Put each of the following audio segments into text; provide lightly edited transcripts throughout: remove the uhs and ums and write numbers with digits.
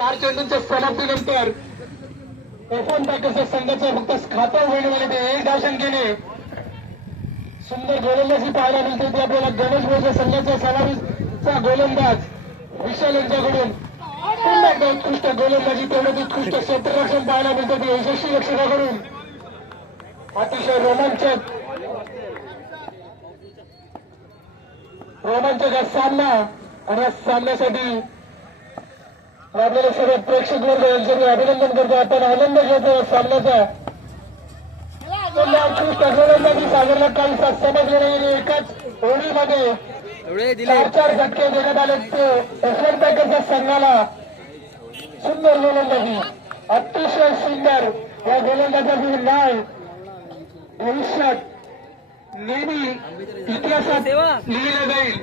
4 चेंडूंच्या समाप्तीनंतर एफएम पॅकेजच्या संघाचं फक्त खातं उघडण्यामध्ये ते 1 धावसंख्येने सुंदर गोलंदाजी पाहायला मिळते. ती आपल्याला गणेश भोसले संघाचा सलामीचा गोलंदाज विशाल यांच्याकडून पुन्हा एकदा उत्कृष्ट गोलंदाजी तेवढं उत्कृष्ट क्षेत्ररक्षण पाहायला मिळतं. ते यशस्वी रक्षकाकडून अतिशय रोमांचक सामना आणि या सामन्यासाठी आपल्याला सर्व प्रेक्षक वर्ग यांचे मी अभिनंदन करतो. आपण आनंद घेतो सामन्याचा. उत्कृष्ट गोलंदाजी सागरला काहीसा समजले नाही. एकाच ओळीमध्ये 4 झटके देण्यात आले. एफएम पॅकेजच्या संघाला सुंदर गोलंदाजी, अतिशय सुंदर. या गोलंदाजाचं नाव भविष्यात नेहमी इतिहासात लिहिलं जाईल.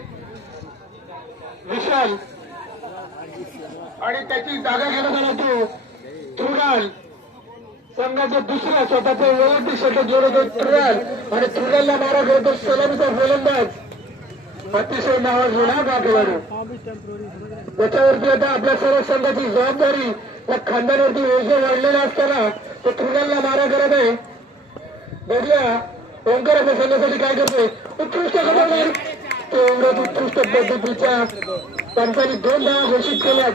विशाल आणि त्याची जागा घेण्यात आला तो थ्रुडाल संघाचा दुसरा स्वतःचा वैयक्तिक षटक घेऊन होतो थ्रुडाल आणि थ्रुडालला मारा करतो सलामीचा गोलंदाज अतिशय नावाजलेला खेळाडू. त्याच्यावरती आता आपल्या सर्व संघाची जबाबदारी या खांद्यावरती ओझं वाढलेला असताना तो थ्रुडालला मारा करत आहे. बघूया ओंकार आपल्या संघासाठी काय करतोय. उत्कृष्ट गोलंदाज तेवढ्यात उत्कृष्ट पद्धतीच्या पंचांनी 2 धावा घोषित केल्या.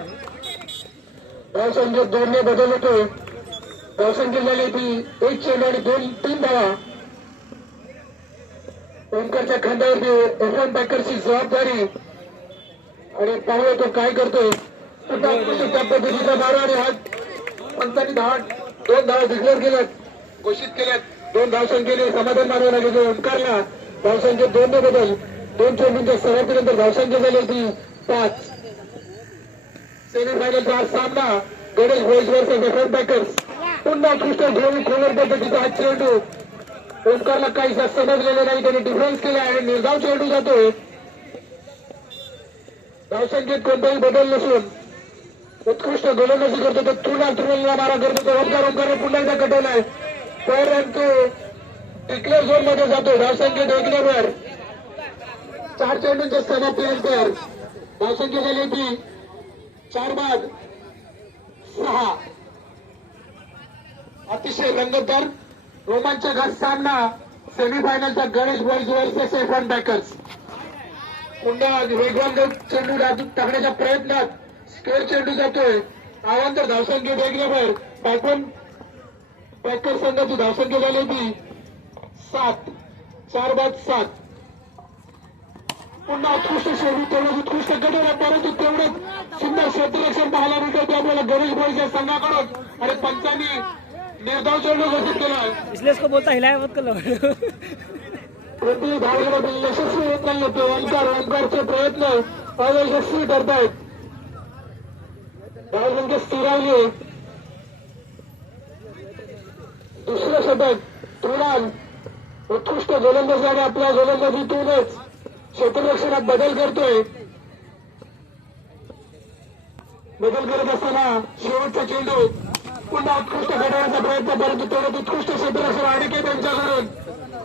धावसंख्येत 2 ने बदल होतोय. धावसंख्या झाली ती 1 चेंडू आणि 3 धावा. ओंकारच्या खांद्यावरती एफएम पॅकर्सची जबाबदारी आणि पाहूया तो काय करतोय. त्या पद्धतीचा मारा आणि हात पंचांनी 2 धावा डिक्लेअर केल्यात, घोषित केल्यात. 2 धावसंख्येने समाधान मानावं लागेल ओंकारला. धावसंख्येत 2 ने बदल. 2 चेंडूंच्या समाप्तीनंतर धावसंख्या झाली होती 5. सेमीफायनलचा हा सामना Ganesh boys versus FM packers. पुन्हा उत्कृष्ट घेऊन खोलर पद्धतीचा हा चेंडू ओंकारला काहीसा समजलेला नाही. त्याने डिफरन्स केला आणि निर्धाव चेंडू जातोय. धावसंख्येत कोणताही बदल नसून उत्कृष्ट गोलंदाजी करतो तो थ्रुडालला मारा करतो तो ओंकारने पुन्हा एकदा कटवलाय. परंतु डिक्लेअर झोन मध्ये जातो. धावसंख्येत 1 वर 4 चेंडूंच्या समाप्तीनंतर धावसंख्या झाली होती 4 बाद 6. अतिशय रंगतदार रोमांचक हा सामना सेमीफायनलचा Ganesh boys versus FM packers. पुन्हा वेगवान चेंडू टाकण्याच्या प्रयत्नात स्क्वेअर चेंडू जातोय. आवांतर धावसंख्येत 1 वर एफएम पॅकर संघाची धावसंख्या झाली होती 7. 4 बाद 7. पुन्हा उत्कृष्ट शैली तेवढंच उत्कृष्ट गडवला. परंतु तेवढंच सुंदर क्षेत्ररक्षण पाहायला मिळतं आपल्याला गणेश बॉईजच्या संघाकडून आणि पंचांनी निर्धाव चेंडू घोषित केला. इसलिए इसको बोलता हिलाया मत कर लो. प्रति धावमध्ये यशस्वी होत नाही ते ओंकारचे प्रयत्न अयशस्वी ठरतायत. धावसंख्या स्थिरावली. दुसरं षटक थ्रुडाल उत्कृष्ट गोलंदाजाने आपल्या गोलंदाजीतूनच क्षेत्ररक्षणात बदल करतोय. बदल करत असताना शेवटचा चेंडू पुन्हा उत्कृष्ट घडवण्याचा प्रयत्न, परंतु तेवढ्यात उत्कृष्ट क्षेत्ररक्षण अडके त्यांच्याकडून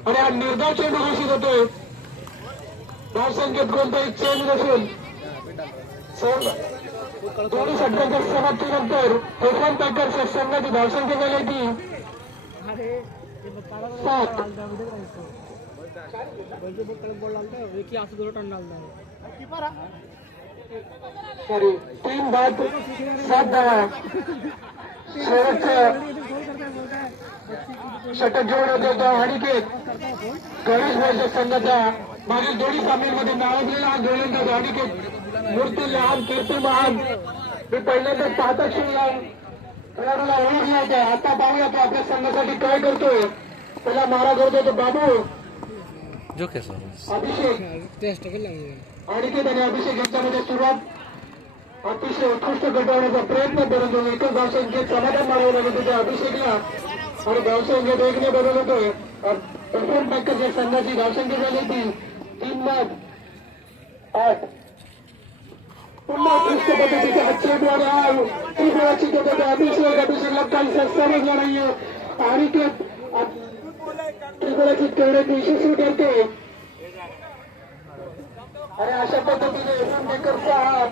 आणि हा निर्धाव चेंडू घोषित होतोय. धावसंख्येत कोणताही चेंज नसून दोन्ही षटकांच्या समाप्तीनंतर एफएम पॅकर्स संघाची धावसंख्या झाली ती 7. सॉरी 3 बाद 7 धावा. शेवटचं षटक घेऊन होते अनिकेत गणेश बॉईज संघाचा मागील 2 सामन्यांमध्ये नावाजलेला हा गोलंदाज अनिकेत मूर्ती लहान कीर्ती महान. मी पहिल्यांदा पाहता खेळाडूला ओळखला होता. आता पाहूया तो आपल्या संघासाठी काय करतोय. त्याला मारा करतो तो बाबू अभिषेक. अनिकेत आणि अभिषेक यांच्यामध्ये सुरुवात अतिशय उत्कृष्ट गटवण्याचा प्रयत्न, परंतु एकच धावसंख्येत समाधान मारावं लागत होते अभिषेकला आणि धावसंख्येत 1 ने बदल होतोय. एफएम पॅकर्स या संघाची धावसंख्या झाली ती 3 बाद 8. पुन्हा उत्कृष्ट पद्धतीचा हा चेंडू आणि त्रिगुणाची पद्धत अभिषेकला काही समजला नाहीये. अनिकेत त्रिगुणाची तेवढे यशस्वी ठरते आणि अशा पद्धतीने एफएम पॅकर्सचा हा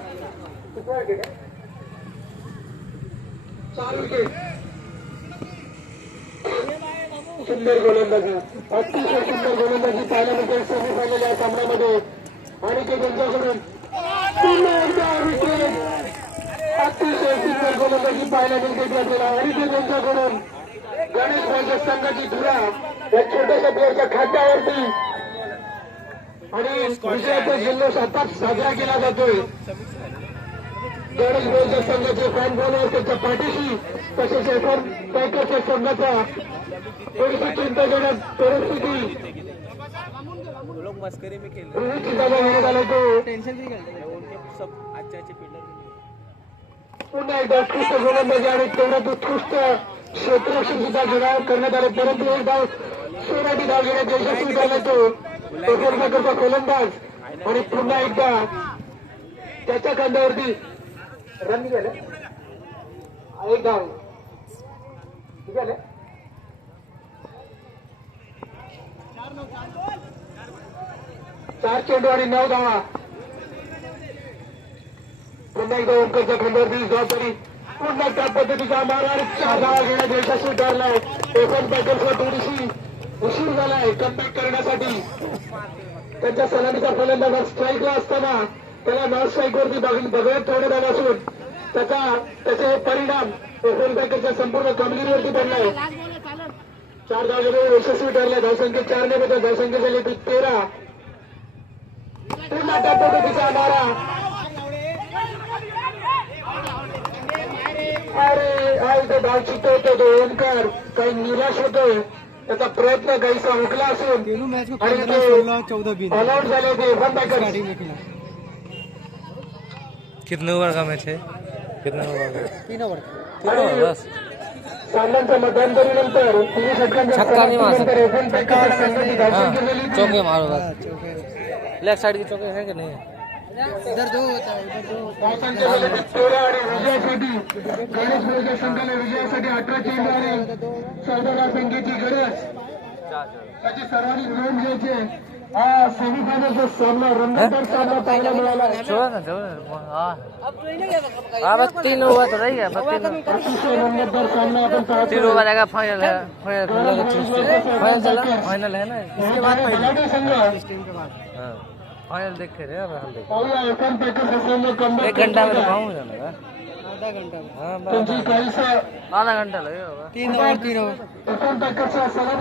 4 विकेट. सुंदर गोलंदाजी, अतिशय सुंदर गोलंदाजी पाहायला मिळते सेमीफायनल या सामन्यामध्ये. आणि ते त्यांच्याकडून पुन्हा एकदा विकेट. अतिशय सुंदर गोलंदाजी पाहायला मिळते त्याला. आणि ते त्यांच्याकडून गणेश भाईच्या संघाची धुरा या छोट्याशा प्लेअरच्या खात्यावरती. आणि विजयाचा जल्लोष आता साजरा केला जातोय. गणेश भाईच्या संघाचे फॅन फॉलोअर्स त्याच्या पाठीशी, तसेच एफएम पॅकरच्या संघाचा थोडीशी चिंता घेण्यात परिस्थिती लोग मस्करी में खेल घेण्यात आला तो. टेंशन भी करते हैं उनके सब अच्छे अच्छे फील्डर पुन्हा एकदा उत्कृष्ट गोलंदाजी आणि तेवढ्यात उत्कृष्ट क्षेत्ररक्षण सुद्धा घेण्यावर करण्यात आले. परंतु एक धाव सोनाटी धाव घेण्यात यशस्वी झाला तो एफएम पॅकरचा गोलंदाज. आणि पुन्हा एकदा त्याच्या खांद्यावरती रन निघाले. एक धाव निघाले. 4 चेंडू आणि 9 धावा. पुन्हा एकदा ओमकारच्या खांद्यावरती जबाबदारी. पुन्हा त्या पद्धतीचा मारा आणि 4 धावा घेण्यात यशस्वी ठरलाय. एफएम पॅकर्सला थोडीशी उशीर झालाय कमबॅक करण्यासाठी. त्यांच्या सलामीचा फलंदाज स्ट्राईकला असताना त्याला नॉन स्ट्राईक वरती बघत ठेवण्यात आला असून त्याचे परिणाम एफएम पॅकरच्या संपूर्ण कामगिरीवरती पडलाय. 4 धावा घेऊन यशस्वी ठरलाय. धावसंख्या 4 ने बदल धावसंख्या झाली 13. पुन्हा त्या पद्धतीचा मारा. अरे आज तो धाव चितवतो तो ओमकार. काही निराश होतोय. त्याचा प्रयत्न काहीसा हुकला असून आणि ते ऑल आउट झाले ते एफएम पॅकर्स. कितने ओवर का मैच है? कितने ओवर का? 3 ओवर और बस सामन्यांच्या मध्यंतरीनंतर 3 षटकांच्या छक्का नहीं मार सकते. समाप्तीनंतर एफएम पॅकर्सच्या संघाची धावसंख्या झाली ती चौके मारो बस. लेफ्ट साइड की चौके है कि नहीं है? इधर दो होता है इधर दो धावसंख्या झाली ती 13. आणि विजयासाठी गणेश भाईच्या संघाला विजयासाठी 18 चेंडू आणि 14 धावसंख्येची गरज. त्याची सर्वाधिक नोंद घ्यायची आहे. हा सेमीफायनलचा सामना रंगतदार सामना पाहायला मिळाला. छोड़ो ना हाँ हाँ बस 3 ओवर तो रही है. बस 3 अतिशय रंगतदार सामना आपण 3 पाहतोय. ओवर आएगा. फाइनल है. फाइनल है ना. इसके बाद बलाढ्य संघ हाँ फाइनल देख के रहे हम देख. पाहूया एफएम पॅकर्स असलेले 1 कमबॅक घंटा में तो पहुंच जाएगा. आधा घंटा में हाँ त्यांची काहीसा आधा घंटा लगेगा. 3 ओवर एफएम पॅकर्सचा सलाम